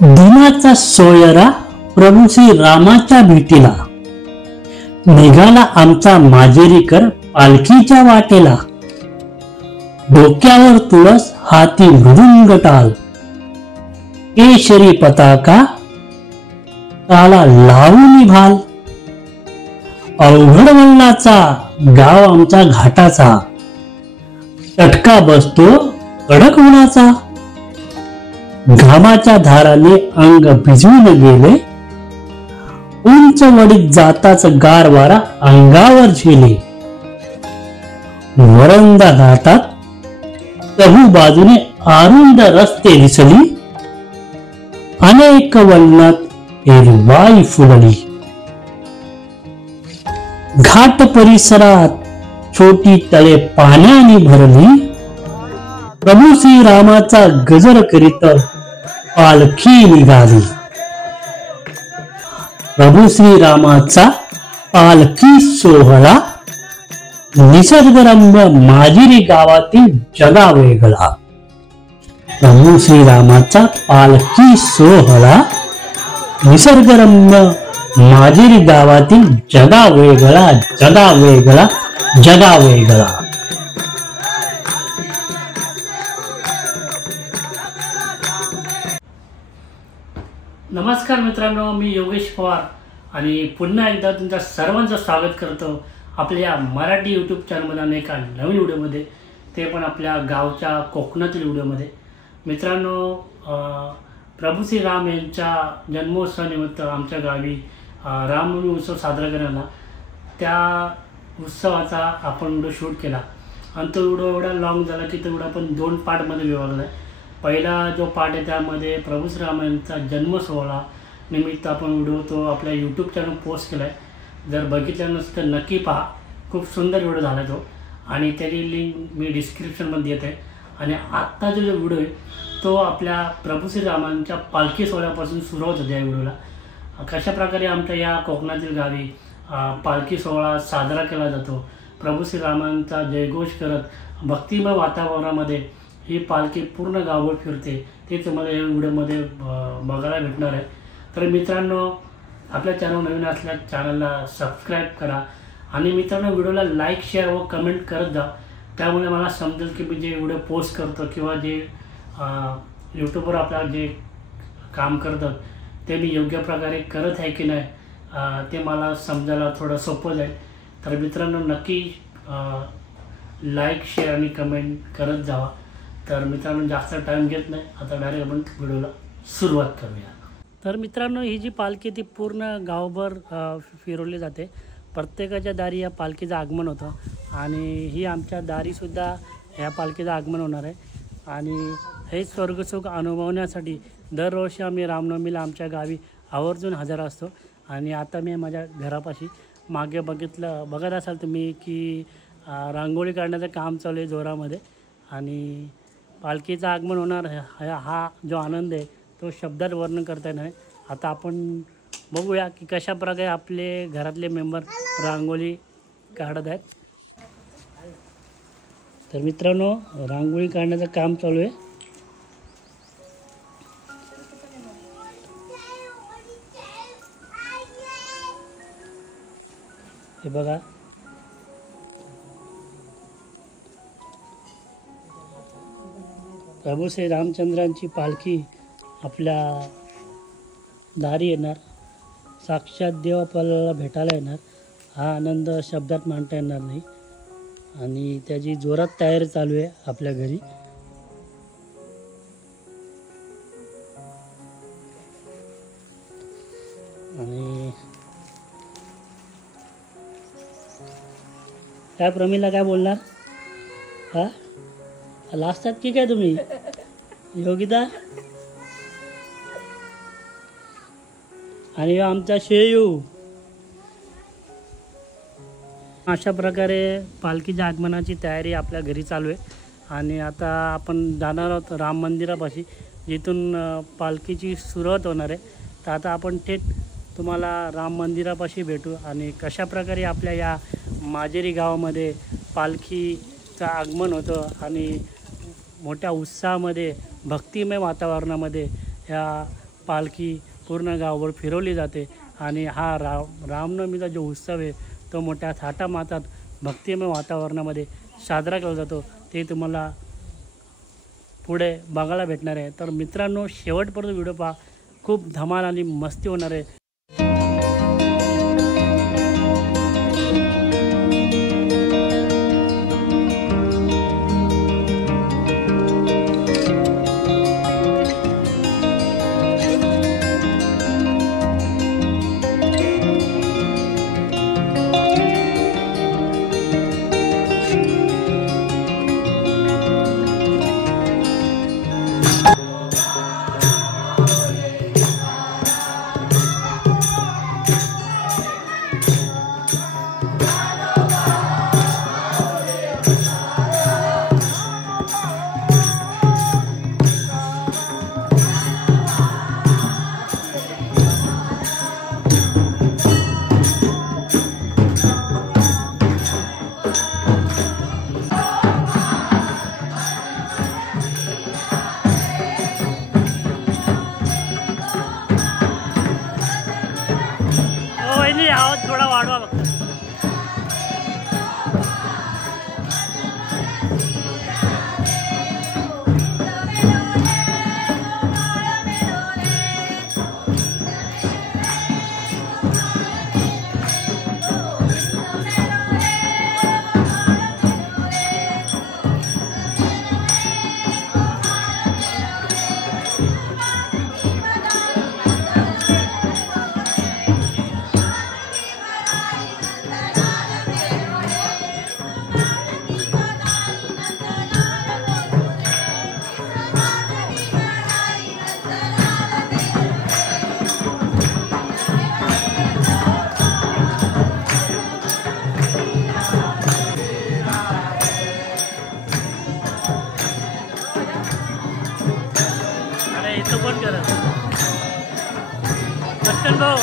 दिनाचा सोयरा प्रभू श्री रामाच्या भेटीला निघाला आमचा माजेरीकर पालखीच्या वाटेला। डोक्यावर तुळस हाती मृदुंग टाल, केशरी पताका ताला लावून भाल। अवघड वळणाचा गाव आमचा घाटाचा, चटका बसतो कडक उन्हाचा। घामाच्या धाराने अंग भिजवून गेले, उंच वडीत जाताच गार वारा अंगावर झेले। वरंदा घाटात चहू बाजूने आरुंद रस्ते दिसली, अनेक वळणात हिरवाई फुलली। घाट परिसरात छोटी तळे पाण्याने भरली, प्रभू श्री रामाचा गजर करीत पालखी निघाली। प्रभू श्री रामाचा पालखी सोहळा निसर्गरम्य माजिरी गावातील जगा वेगळा। प्रभू श्री रामाचा पालखी सोहळा निसर्गरम्य माजिरी गावातील जगा वेगळा, जगा वेगळा, जगा वेगळा। नमस्कार मित्रांनो, मी योगेश पवार आणि पुन्हा एकदा तुमचं सर्वांचं स्वागत करतो आपल्या मराठी यूट्यूब चॅनलमध्ये एका नवीन व्हिडिओमध्ये, ते पण आपल्या गावच्या कोकणातील व्हिडिओमध्ये। मित्रांनो, प्रभू श्री राम यांच्या जन्मोत्सवानिमित्त आमच्या गावी रामनवमी उत्सव साजरा करण्याला, त्या उत्सवाचा आपण व्हिडिओ शूट केला आणि तो व्हिडिओ एवढा लॉंग झाला की तो व्हिडिओ आपण 2 पार्टमध्ये विभागला आहे। पहिला जो पार्ट आहे त्यामध्ये प्रभू श्री राम यांचा जन्म सोहळा निमित्त आपण व्हिडिओ तो आपल्या यूट्यूब चॅनल पोस्ट केला आहे। जर बघितलं नसेल तर नक्की पहा, खूप सुंदर व्हिडिओ झाला तो आणि त्याची लिंक मी डिस्क्रिप्शनमध्ये देत आहे। आणि आत्ता जो व्हिडिओ आहे तो आपल्या प्रभू श्री रामांच्या पालखी सोहळ्यापासून सुरुवात होते। या व्हिडिओला कशा प्रकारे आमच्या या कोकणातील गावी पालखी सोहळा साजरा केला जातो, प्रभू श्री रामांचा जयघोष करत भक्तिमय वातावरणामध्ये ही पालखी पूर्ण गावभर फिरते, ते तुम्हाला या व्हिडिओमध्ये बघायला भेटणार आहे। तर मित्रांनो, आपल्या चॅनल नवीन असल्यास चॅनलला सबस्क्राईब करा आणि मित्रांनो व्हिडिओला लाईक, शेअर व कमेंट करत जा, त्यामुळे मला समजेल की मी जे व्हिडिओ पोस्ट करतो किंवा जे यूट्यूबवर आपल्याला जे काम करतात ते मी योग्य प्रकारे करत आहे की नाही ते मला समजायला थोडं सोपं जाईल। तर मित्रांनो नक्की लाईक, शेअर आणि कमेंट करत जावा। तर मित्रांनो जास्त टाइम घेत नाही, आता डायरेक्ट आपण व्हिडिओला सुरुवात करूया। तर मित्रांनो, ही जी पालखी ती पूर्ण गावभर फिरवली जाते, प्रत्येकाच्या दारी या पालखीचं आगमन होतं आणि ही आमच्या दारीसुद्धा ह्या पालखीचं आगमन होणार आहे। आणि हे स्वर्गसुख अनुभवण्यासाठी दरवर्षी आम्ही रामनवमीला आमच्या गावी आवर्जून हजर असतो। आणि आता मी माझ्या घरापाशी मागे बघत असाल तुम्ही की रांगोळी काढण्याचं काम चालू आहे जोरामध्ये आणि पालखीचं आगमन होणार हा जो आनंद आहे तो शब्दात वर्णन करता नाही। आता आपण बघूया की कशा प्रकारे आपले घरातले मेंबर रांगोळी काढत आहेत। तर मित्रांनो, रांगोळी काढण्याचं काम चालू आहे। हे बघा, प्रभू श्री रामचंद्रांची पालखी आपल्या दारी येणार, साक्षात देव आपल्याला भेटायला येणार, हा आनंद शब्दात मांडता येणार नाही। आणि त्याची जोरात तयारी चालू आहे आपल्या घरी। आणि काय प्रमिला काय बोलणार? हा लाजतात की काय तुम्ही? योगिता आणि आमचा शेयू। अशा प्रकारे पालखीच्या आगमनाची तयारी आपल्या घरी चालू आहे आणि आता आपण जाणार आहोत राम मंदिरापाशी, जिथून पालखीची सुरुवात होणार आहे। तर आता आपण थेट तुम्हाला राम मंदिरापाशी भेटू आणि कशा प्रकारे आपल्या या माजेरी गावामध्ये पालखीचं आगमन होतं आणि मोठ्या उत्साहामध्ये भक्तिमय वातावरणामध्ये या पालखी पूर्ण गावभर फिरवली जाते आणि हा रामनवमीचा जो उत्सव आहे तो मोठ्या थाटामाटात भक्तिमय वातावरणामध्ये साजरा केला जातो, ते तुम्हाला पुढे बघायला भेटणार आहे। तर मित्रांनो, शेवटपर्यंत व्हिडिओ पहा, खूप धमाल आणि मस्ती होणार आहे। आवाज थोडा वाढवा फक्त। इथं कोण करत दर्शन भाऊ?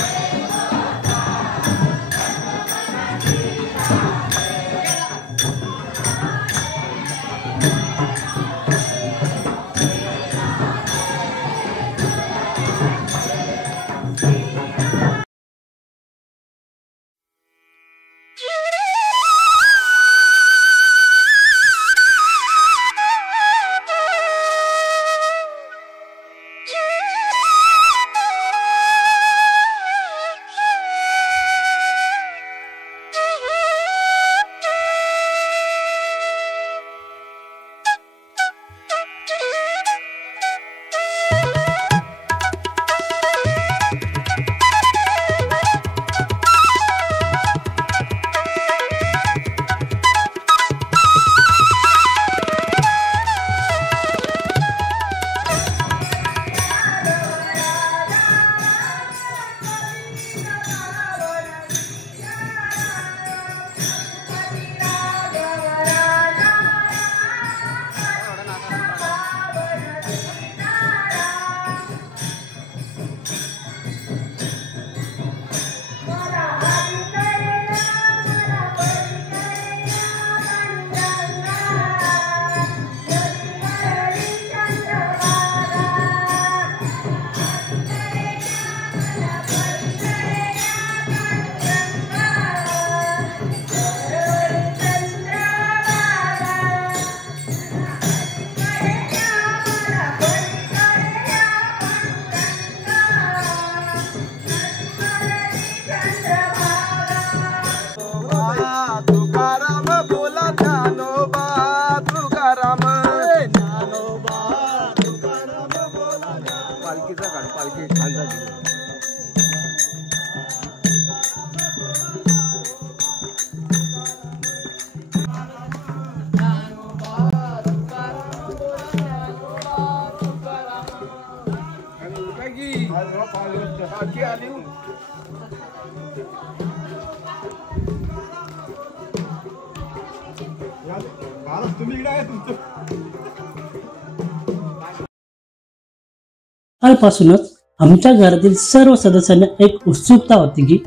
कालपासूनच आमच्या घरातील सर्व सदस्यांना एक उत्सुकता होती की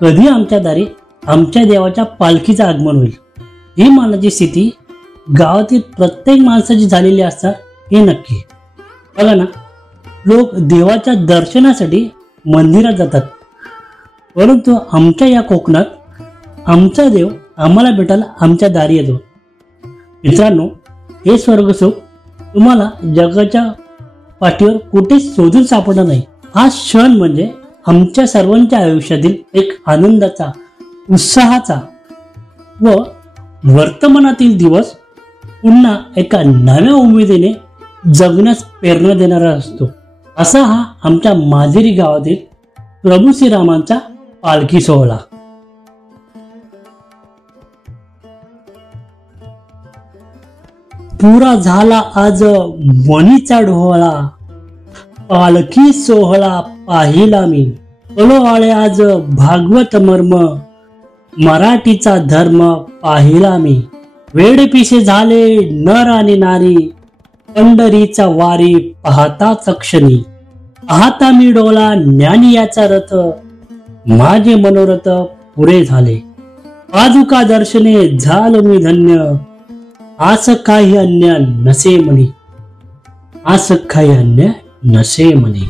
कधी आमच्या दारी आमच्या देवाच्या पालखीचं आगमन होईल। ही मनाची स्थिती गावातील प्रत्येक माणसाची झालेली असता हे नक्की। बघा ना, लोक देवाच्या दर्शनासाठी मंदिरात जातात, परंतु आमच्या या कोकणात आमचा देव आम्हाला भेटायला आमच्या दारी येतो. मित्रांनो, हे स्वर्गसुख तुम्हाला जगाच्या पाठीवर कुठेच शोधून सापडणार नाही. हा क्षण म्हणजे आमच्या सर्वांच्या आयुष्यातील एक आनंदाचा, उत्साहाचा व वर्तमानातील दिवस पुन्हा एका नव्या उमेदीने जगण्यास प्रेरणा देणारा असतो. असा हा आमच्या माजेरी गावातील प्रभू श्रीरामांचा पालखी सोहळा. पुरा झाला आज वणीचा ढोळा, पालखी सोहळा पाहिला मी. बोलो आळे आज भागवत मर्म, मराठीचा धर्म पाहिला मी. वेडपिसे झाले नर आणि नारी, पंढरीचा वारी पाहताच क्षणी. पाहता मी डोला ज्ञानी याचा रथ, माझे मनोरथ पुरे झाले. पादुका दर्शने झालो मी धन्य, आस काही अन्य नसे म्हणे, आस काही अन्य नसे म्हणे.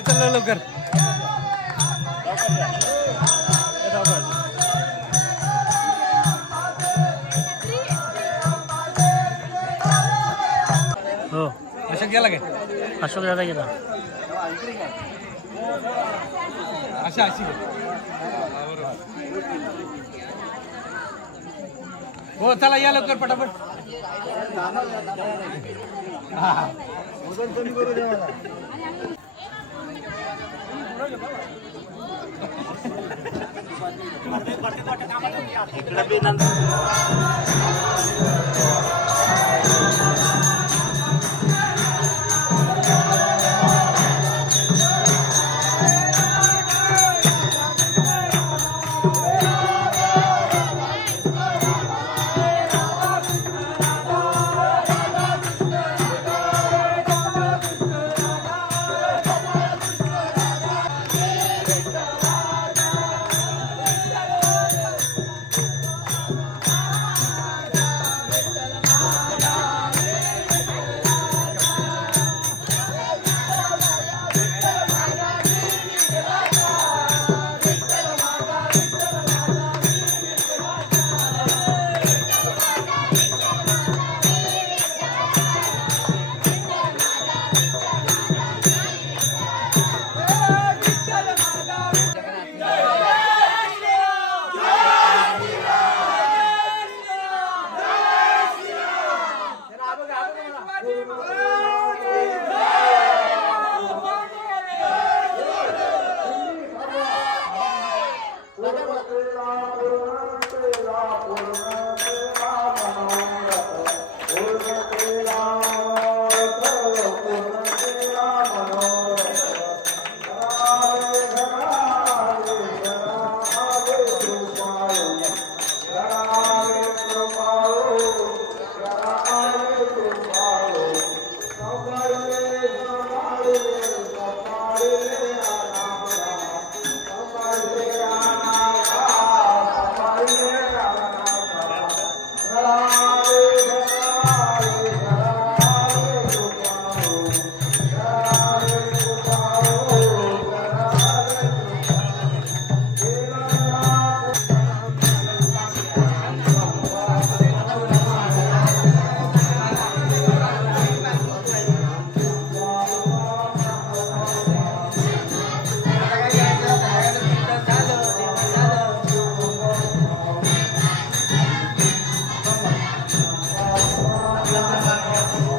चल लवकर. हो अशोक गेला काय? अशोक दादा गेला. अशी अशी हो चला या लवकर पटापट.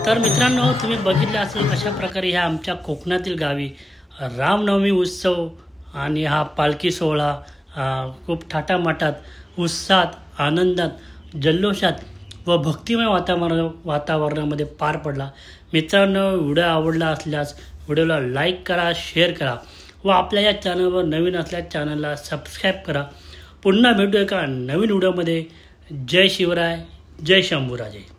तर मित्रांनो, तुम्ही बघितलं असेल कशा प्रकारे ह्या आमच्या कोकणातील गावी रामनवमी उत्सव आणि हा पालखी सोहळा खूप थाटामाटात, उत्साहात, आनंदात, जल्लोषात व भक्तिमय वातावरणामध्ये पार पडला. मित्रांनो, व्हिडिओ आवडला असल्यास व्हिडिओला लाईक करा, शेअर करा व आपल्या या चॅनलवर नवीन असल्यास चॅनलला सबस्क्राईब करा. पुन्हा भेटू एका नवीन व्हिडिओमध्ये. जय शिवराय, जय शंभूराजे.